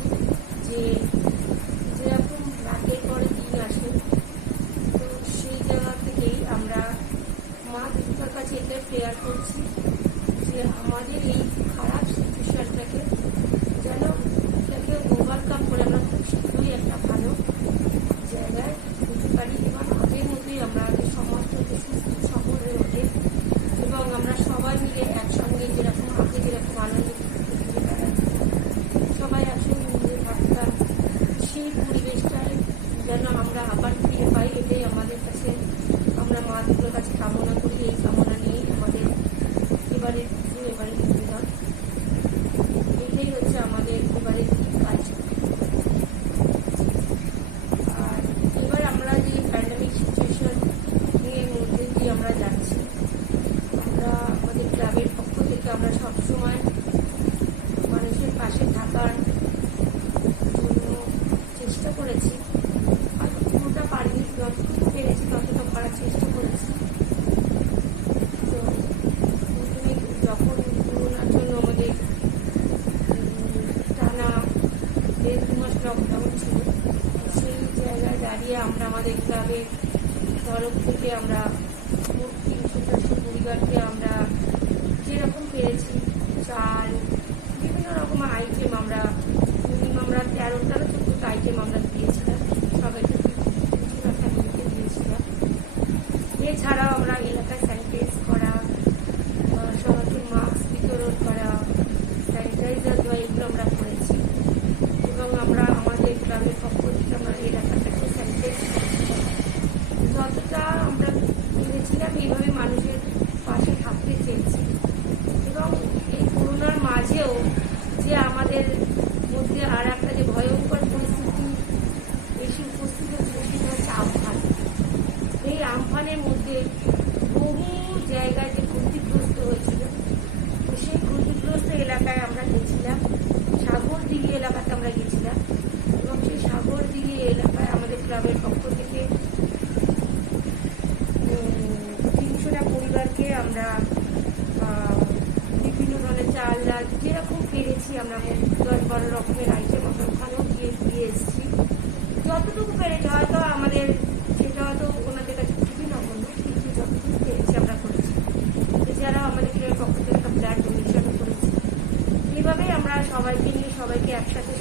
করছি যে যেরকম রাতের পরে দিন আসে, তো সেই জায়গা থেকেই আমরা মা দুর্গার কাছে এটা প্রেয়ার করছি যে আমাদের এই খারাপ সিচুয়েশনটাকে যেন এটাকে ওভারকাম করে আমরা খুব শীঘ্রই একটা ভালো জায়গায় যেতে পারি এবং আগের মতোই আমরা সমাজটাকে সুস্থ সফল হয়ে ওঠে এবং আমরা সবাই মিলে একসঙ্গে যেরকম আগে যেরকম আনন্দ সবাই একসঙ্গে মিলে থাকতাম, সেই পরিবেশটায় যেন আমরা আবার ফিরে পাই, এটাই আমাদের কাছে আমরা মা দুর্গার কাছে কামনা করি। এই কামনা নিয়েই আমাদের এবারে নিবেদন, এটাই হচ্ছে আমাদের এবারে কাজ। আর এবার আমরা যে প্যান্ডামিক সিচুয়েশন নিয়ে মধ্যে দিয়ে আমরা যাচ্ছি, আমরা আমাদের ক্লাবের পক্ষ থেকে আমরা সবসময় মানুষের পাশে থাকার জন্য চেষ্টা করেছি, হয়তো পুরোটা পারিনি, যতটুকু পেরেছি ততটা করার চেষ্টা করেছি। তো প্রথমে যখন করোনার জন্য আমাদের টানা 1.5 মাস লকডাউন ছিল, সেই জায়গায় দাঁড়িয়ে আমরা আমাদের ক্লাবের তরফ থেকে আমরা 300-400 পরিবারকে আমরা যেরকম পেরেছি চাল, বিভিন্ন রকম আইটেম আমরা মিনিমাম আমরা 13-14 আইটেম আমরা দিয়েছিলাম, সবাইকে ফ্যামিলিকে দিয়েছিলাম। এছাড়াও আমরা এলাকায় স্যানিটাইজ করা, সবাইকে মাস্ক বিতরণ করা, স্যানিটাইজার দেওয়া, এগুলো আমরা করেছি এবং আমরা আমাদের ক্লাবের পক্ষ থেকে আমরা এলাকাটাকে স্যানিটাইজ যতটা আমরা ভেবেছিলাম এইভাবে মানুষের পাশে থাকতে চেয়েছি। এবং এই করোনার মাঝেও যে আমাদের মধ্যে আর একটা যে ভয়ঙ্কর পরিস্থিতি এসে উপস্থিত হচ্ছে সেটা হচ্ছে আমফান। এই আমফানের মধ্যে বহু জায়গায় যে ক্ষতিগ্রস্ত হয়েছিল, তো সেই ক্ষতিগ্রস্ত এলাকায় আমরা গেছিলাম, সাগরদিঘি এলাকাতে আমরা গেছিলাম এবং সেই সাগরদিঘি এলাকায় আমাদের ক্লাবের পক্ষ থেকে 300টা পরিবারকে আমরা বিভিন্ন ধরনের চাল ডাল যেরকম পেরেছি আমরা 10-12 রকমের আইটেম আমরা ওখানেও দিয়ে এসেছি, যতটুকু পেরেছি। হয়তো আমাদের সেটা হয়তো ওনাদের কাছে খুবই নগণ্য, কিন্তু যতটুকু পেরেছি আমরা করেছি। এছাড়াও আমাদের ক্লাবের পক্ষ থেকে একটা ব্লাড ডোনেশনও করেছি। এইভাবেই আমরা সবাইকে নিয়ে সবাইকে একসাথে